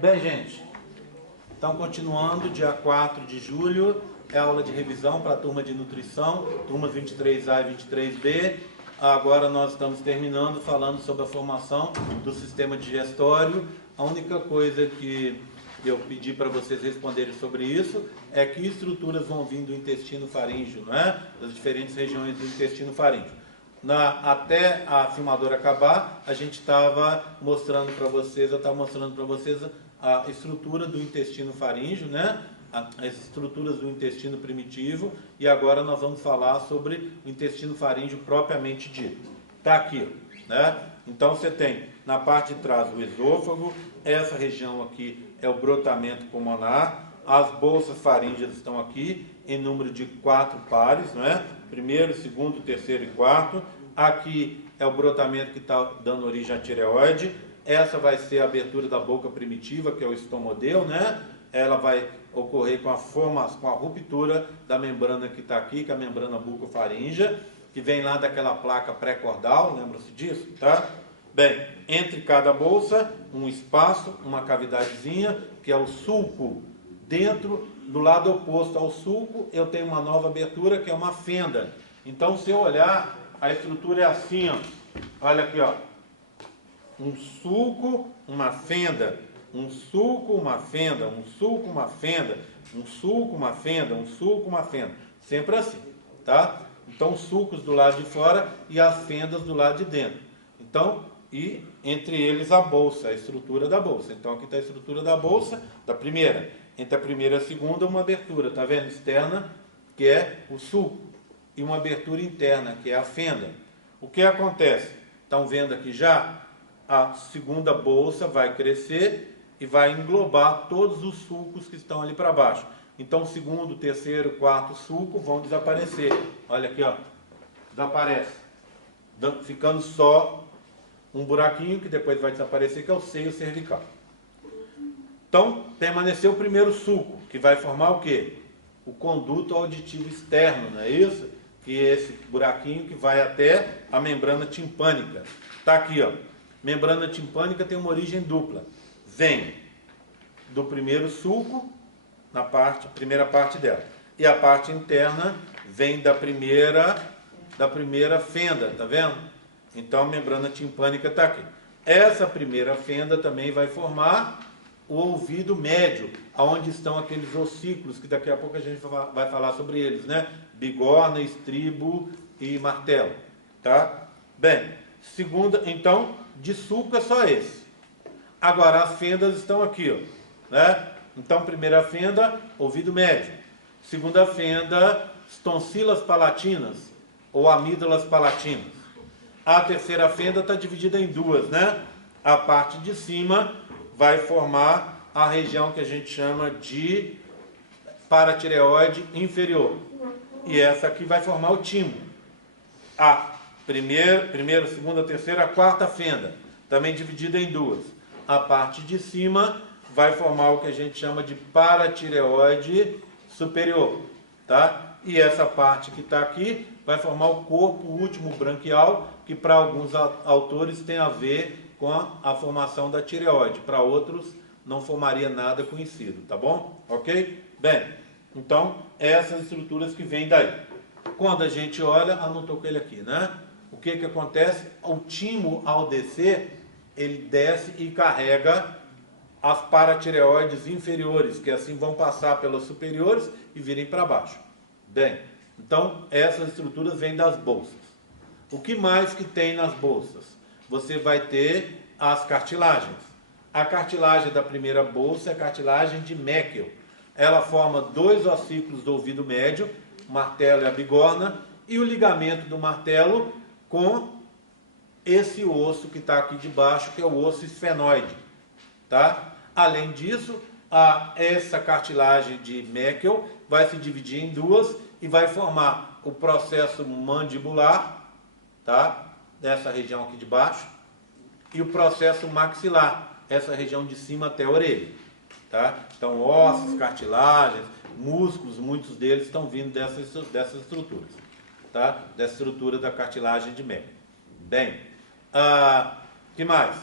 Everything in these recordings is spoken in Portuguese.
Bem, gente, então continuando, dia 4 de julho, é aula de revisão para a turma de nutrição, turmas 23A e 23B. Agora nós estamos terminando falando sobre a formação do sistema digestório. A única coisa que eu pedi para vocês responderem sobre isso é que estruturas vão vir do intestino faríngeo, não é? Das diferentes regiões do intestino faríngeo. Até a filmadora acabar, a gente estava mostrando para vocês, a estrutura do intestino faríngeo, né? As estruturas do intestino primitivo, e agora nós vamos falar sobre o intestino faríngeo propriamente dito. Está aqui, né? Então você tem na parte de trás o esôfago, essa região aqui é o brotamento pulmonar, as bolsas faríngeas estão aqui em número de 4 pares, não é? Primeiro, segundo, terceiro e quarto. Aqui é o brotamento que está dando origem à tireoide. Essa vai ser a abertura da boca primitiva, que é o estomodeu, né? Ela vai ocorrer com a ruptura da membrana que está aqui, que é a membrana bucofaríngea, que vem lá daquela placa pré-cordal, lembra-se disso, tá? Bem, entre cada bolsa, um espaço, uma cavidadezinha, que é o sulco. Dentro, do lado oposto ao sulco, eu tenho uma nova abertura, que é uma fenda. Então, se eu olhar, a estrutura é assim, ó. Olha aqui, ó. Um sulco, uma fenda, um sulco, uma fenda, um sulco, uma fenda, um sulco, uma fenda, um sulco, uma fenda. Sempre assim, tá? Então, os sulcos do lado de fora e as fendas do lado de dentro. Então, e entre eles a bolsa, a estrutura da bolsa. Então, aqui está a estrutura da bolsa, da primeira. Entre a primeira e a segunda, uma abertura, tá vendo? Externa, que é o sulco. E uma abertura interna, que é a fenda. O que acontece? Estão vendo aqui já? A segunda bolsa vai crescer e vai englobar todos os sulcos que estão ali para baixo. Então, o segundo, terceiro, quarto sulco vão desaparecer. Olha aqui, ó. Desaparece. Ficando só um buraquinho que depois vai desaparecer, que é o seio cervical. Então, permaneceu o primeiro sulco, que vai formar o quê? O conduto auditivo externo, não é isso? Que é esse buraquinho que vai até a membrana timpânica. Está aqui, ó. Membrana timpânica tem uma origem dupla. Vem do primeiro sulco, primeira parte dela. E a parte interna vem da primeira fenda, tá vendo? Então a membrana timpânica está aqui. Essa primeira fenda também vai formar o ouvido médio, onde estão aqueles ossículos, que daqui a pouco a gente vai falar sobre eles, né? Bigorna, estribo e martelo, tá? Bem, então, de sulco é só esse. Agora, as fendas estão aqui, ó, né? Então, primeira fenda, ouvido médio. Segunda fenda, tonsilas palatinas, ou amígdalas palatinas. A terceira fenda está dividida em duas, né? A parte de cima vai formar a região que a gente chama de paratireoide inferior. E essa aqui vai formar o timo. A primeira, segunda, terceira, a quarta fenda, também dividida em duas. A parte de cima vai formar o que a gente chama de paratireoide superior, tá? E essa parte que está aqui vai formar o corpo último branquial, que para alguns autores tem a ver com a formação da tireoide. Para outros, não formaria nada conhecido, tá bom? Ok? Bem, então, essas estruturas que vêm daí. Quando a gente olha, anotou com ele aqui, né? O que que acontece? O timo, ao descer, ele desce e carrega as paratireoides inferiores, que assim vão passar pelas superiores e virem para baixo. Bem, então, essas estruturas vêm das bolsas. O que mais que tem nas bolsas? Você vai ter as cartilagens. A cartilagem da primeira bolsa é a cartilagem de Meckel. Ela forma 2 ossículos do ouvido médio, o martelo e a bigorna, e o ligamento do martelo com esse osso que está aqui de baixo, que é o osso esfenoide. Tá? Além disso, essa cartilagem de Meckel vai se dividir em duas e vai formar o processo mandibular, tá? Dessa região aqui de baixo, e o processo maxilar, essa região de cima até a orelha. Tá? Então, ossos, cartilagens, músculos, muitos deles estão vindo dessas estruturas. Tá? Dessa estrutura da cartilagem de Meckel. Bem, que mais?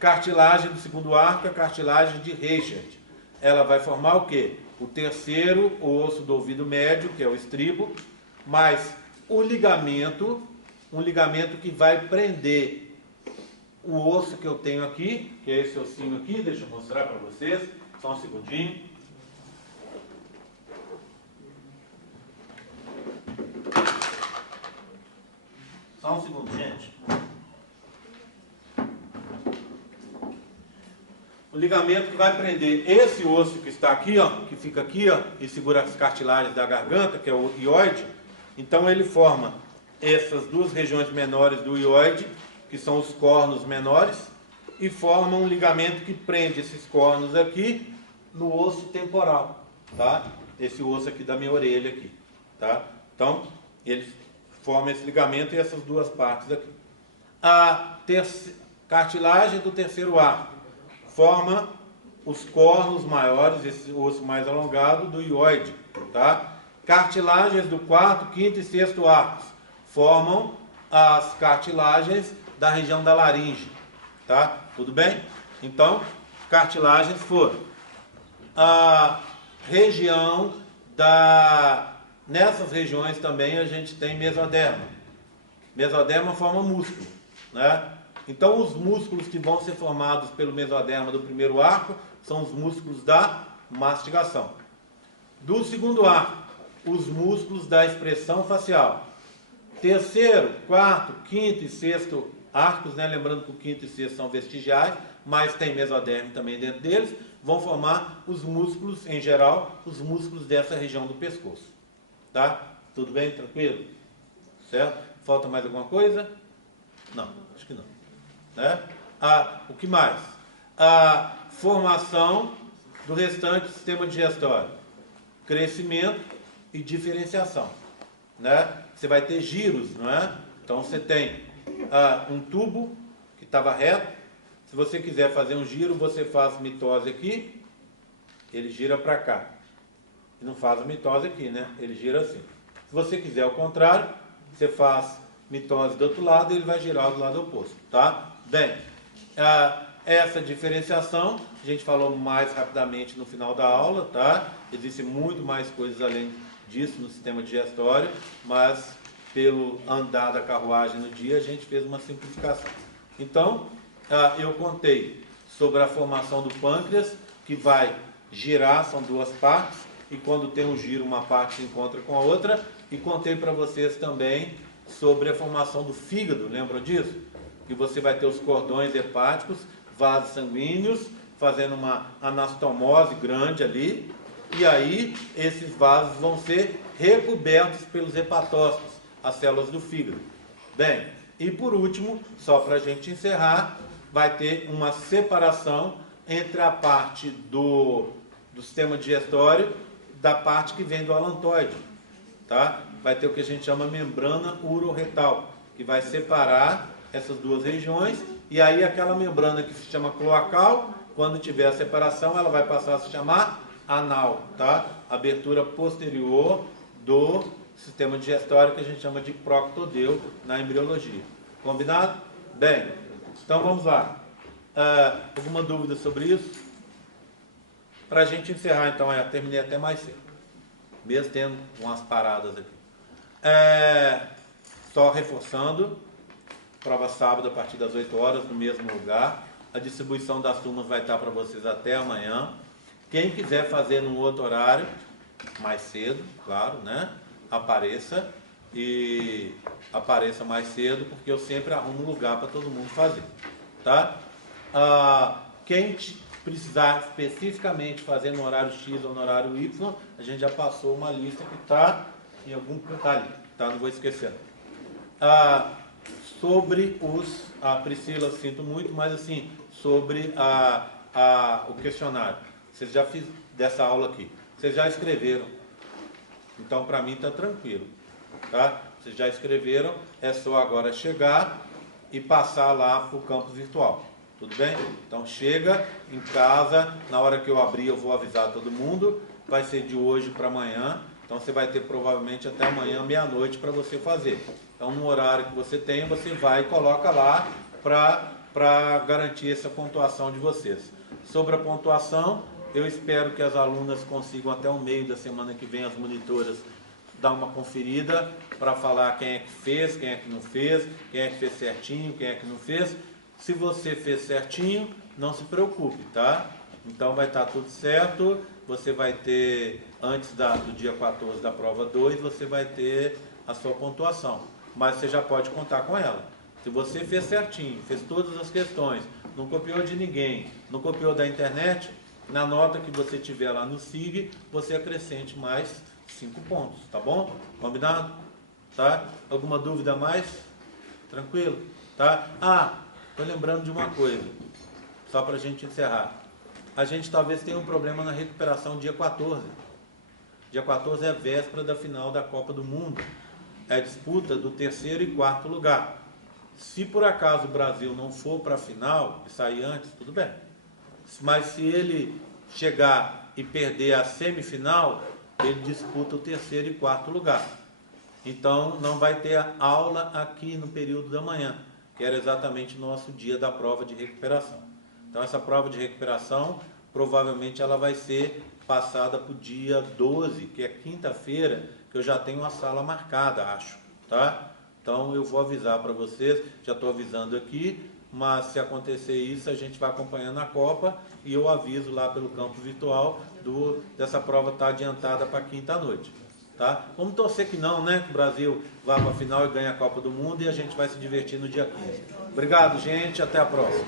cartilagem do segundo arco, a cartilagem de Reichert. Ela vai formar o quê? O terceiro, o osso do ouvido médio, que é o estribo, mais o ligamento, um ligamento que vai prender o osso que eu tenho aqui, que é esse ossinho aqui, deixa eu mostrar para vocês, só um segundinho. Só um segundo, gente. O ligamento que vai prender esse osso que está aqui, ó, que fica aqui, ó, e segura as cartilagens da garganta, que é o hioide. Então ele forma essas duas regiões menores do hioide, que são os cornos menores, e forma um ligamento que prende esses cornos aqui no osso temporal, tá? Esse osso aqui da minha orelha aqui, tá? Então, ele forma esse ligamento e essas duas partes aqui. A cartilagem do terceiro arco forma os cornos maiores, esse osso mais alongado do hioide, tá? Cartilagens do quarto, quinto e sexto arcos formam as cartilagens da região da laringe, tá? Tudo bem? Então, cartilagens foram a região da... Nessas regiões também a gente tem mesoderma. Mesoderma forma músculo, né? Então, os músculos que vão ser formados pelo mesoderma do primeiro arco são os músculos da mastigação. Do segundo arco, os músculos da expressão facial. Terceiro, quarto, quinto e sexto arcos, né? Lembrando que o quinto e sexto são vestigiais, mas tem mesoderma também dentro deles, vão formar os músculos, em geral, os músculos dessa região do pescoço. Tá? Tudo bem? Tranquilo? Certo? Falta mais alguma coisa? Não, acho que não. Né? O que mais? A formação do restante do sistema digestório. Crescimento e diferenciação. Né? Você vai ter giros, não é? Então você tem um tubo que estava reto. Se você quiser fazer um giro, você faz mitose aqui, ele gira para cá. E não faz a mitose aqui, né? Ele gira assim. Se você quiser ao contrário, você faz mitose do outro lado e ele vai girar do lado oposto, tá? Bem, essa diferenciação, a gente falou mais rapidamente no final da aula, tá? Existem muito mais coisas além disso no sistema digestório, mas pelo andar da carruagem no dia, a gente fez uma simplificação. Então, eu contei sobre a formação do pâncreas, que vai girar, são duas partes, e quando tem um giro, uma parte se encontra com a outra, e contei para vocês também sobre a formação do fígado, lembram disso? Que você vai ter os cordões hepáticos, vasos sanguíneos, fazendo uma anastomose grande ali, e aí esses vasos vão ser recobertos pelos hepatócitos, as células do fígado. Bem, e por último, só para a gente encerrar, vai ter uma separação entre a parte do sistema digestório da parte que vem do alantoide, tá? Vai ter o que a gente chama membrana uroretal, que vai separar essas duas regiões, e aí aquela membrana que se chama cloacal, quando tiver a separação, ela vai passar a se chamar anal, tá? Abertura posterior do sistema digestório, que a gente chama de proctodeu na embriologia. Combinado? Bem, então vamos lá. Alguma dúvida sobre isso? Para a gente encerrar, então, terminei até mais cedo, mesmo tendo umas paradas aqui. Só reforçando, prova sábado a partir das 8 horas, no mesmo lugar. A distribuição das turmas vai estar para vocês até amanhã. Quem quiser fazer num outro horário, mais cedo, claro, né? Apareça mais cedo, porque eu sempre arrumo um lugar para todo mundo fazer, tá? Quem precisar especificamente fazer no horário X ou no horário Y, a gente já passou uma lista que está em algum canto ali, tá? Não vou esquecer. Sobre a Priscila, sinto muito, mas assim, sobre o questionário. Vocês já fizeram dessa aula aqui. Vocês já escreveram. Então, para mim, está tranquilo. Tá? Vocês já escreveram, é só agora chegar e passar lá para o campus virtual. Tudo bem? Então, chega em casa, na hora que eu abrir, eu vou avisar todo mundo. Vai ser de hoje para amanhã. Então, você vai ter provavelmente até amanhã, meia-noite, para você fazer. Então, no horário que você tem, você vai e coloca lá para para garantir essa pontuação de vocês. Sobre a pontuação, eu espero que as alunas consigam até o meio da semana que vem, as monitoras, dar uma conferida para falar quem é que fez, quem é que não fez, quem é que fez certinho, quem é que não fez. Se você fez certinho, não se preocupe, tá? Então vai estar tudo certo, você vai ter, antes do dia 14 da prova 2, você vai ter a sua pontuação, mas você já pode contar com ela. Se você fez certinho, fez todas as questões, não copiou de ninguém, não copiou da internet, na nota que você tiver lá no SIG, você acrescente mais 5 pontos, tá bom? Combinado? Tá? Alguma dúvida a mais? Tranquilo? Tá? Estou lembrando de uma coisa, só para a gente encerrar. A gente talvez tenha um problema na recuperação dia 14. Dia 14 é a véspera da final da Copa do Mundo. É a disputa do 3º e 4º lugar. Se por acaso o Brasil não for para a final e sair antes, tudo bem. Mas se ele chegar e perder a semifinal, ele disputa o 3º e 4º lugar. Então não vai ter aula aqui no período da manhã, que era exatamente o nosso dia da prova de recuperação. Então essa prova de recuperação, provavelmente ela vai ser passada para o dia 12, que é quinta-feira, que eu já tenho uma sala marcada, acho, tá? Então eu vou avisar para vocês, já estou avisando aqui, mas se acontecer isso, a gente vai acompanhando a Copa e eu aviso lá pelo campo virtual dessa prova estar adiantada para quinta à noite. Tá? Vamos torcer que não, né? Que o Brasil vá para a final e ganhe a Copa do Mundo e a gente vai se divertir no dia 15. Obrigado, gente. Até a próxima.